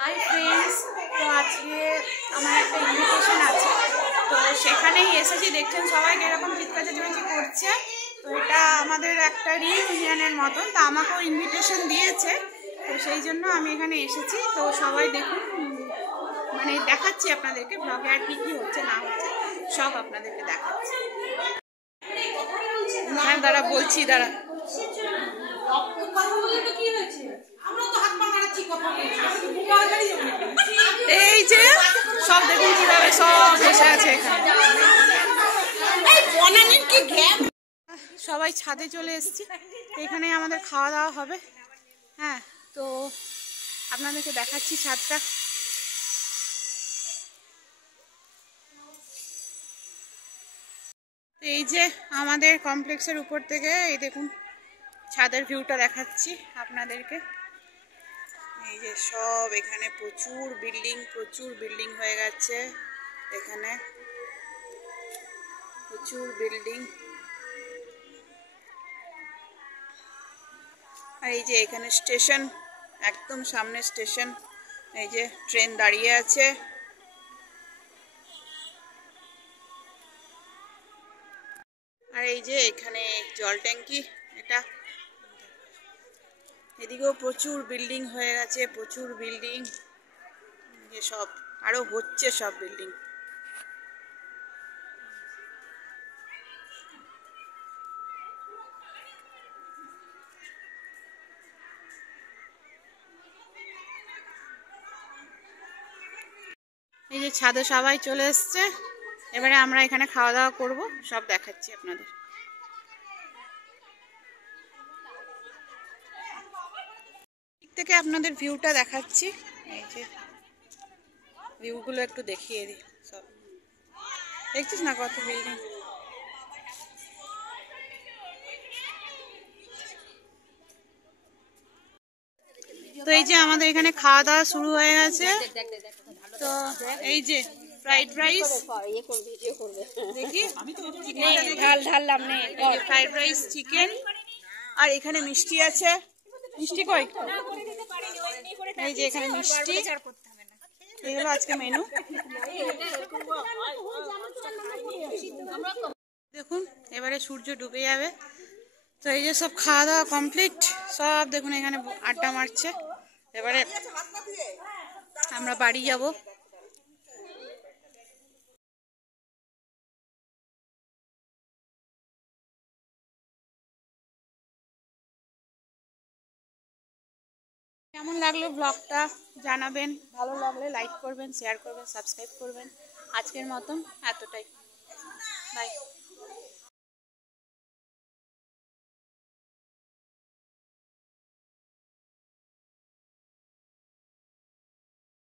Hi friends, তো আজকে আমার একটা ইনভিটেশন আছে, তো সেখানেই এসেছি। দেখছেন সবাই এরকম চিৎকার চেঁচামেচি করছে। তো এটা আমাদের একটা রিইউনিয়নের মতন, তো আমাকেও ইনভিটেশন দিয়েছে, তো সেই জন্য আমি এখানে এসেছি। তো সবাই দেখুন, মানে দেখাচ্ছি আপনাদেরকে ব্লগে আর কী কী হচ্ছে না হচ্ছে সব আপনাদেরকে দেখাচ্ছি। হ্যাঁ দাঁড়া, বলছি দাঁড়া। এই যে সব দেখুন কিভাবে সব বসে আছে এখানে, সবাই ছাদে চলে এসেছি। এখানে আমাদের খাওয়া দাওয়া হবে। হ্যাঁ, তো আপনাদেরকে দেখাচ্ছি ছাদটা। এই যে আমাদের কমপ্লেক্সের উপর থেকে এই দেখুন ছাদের ভিউটা দেখাচ্ছি আপনাদেরকে। এই যে সব এখানে প্রচুর বিল্ডিং হয়ে গেছে, এখানে প্রচুর বিল্ডিং। আর এই যে এখানে স্টেশন, একদম সামনে স্টেশন। এই যে ট্রেন দাঁড়িয়ে আছে। আর এই যে এখানে জল ট্যাঙ্কি, এটা এদিকেও প্রচুর বিল্ডিং হয়ে গেছে, প্রচুর বিল্ডিং। যে সব আরো হচ্ছে সব বিল্ডিং। এই যে ছাদে সবাই চলে এসছে, এবারে আমরা এখানে খাওয়া দাওয়া করব, সব দেখাচ্ছি আপনাদের। দিক থেকে আপনাদের ভিউটা দেখাচ্ছি। এই যে ভিউগুলো একটু দেখিয়ে দিই। সব দেখছিস না কত বিল্ডিং। তো এই যে আমাদের এখানে খাওয়া দাওয়া শুরু হয়ে গেছে। তো এই যে ফ্রাইড রাইস, দেখি ঢাললাম, ফ্রাইড রাইস, চিকেন, আর এখানে মিষ্টি আছে। মিষ্টি কই? এই যে এখানে মিষ্টি। এই হলো আজকে মেনু। দেখুন এবারে সূর্য ডুবে যাবে। তো এই যে সব খাওয়া দাওয়া কমপ্লিট, সব দেখুন এখানে আড্ডা মারছে। এবারে আমরা বাড়ি যাব। কেমন লাগলো ব্লগটা জানাবেন, ভালো লাগলে লাইক করবেন, শেয়ার করবেন, সাবস্ক্রাইব করবেন। আজকের মতন এতটাই, বাই।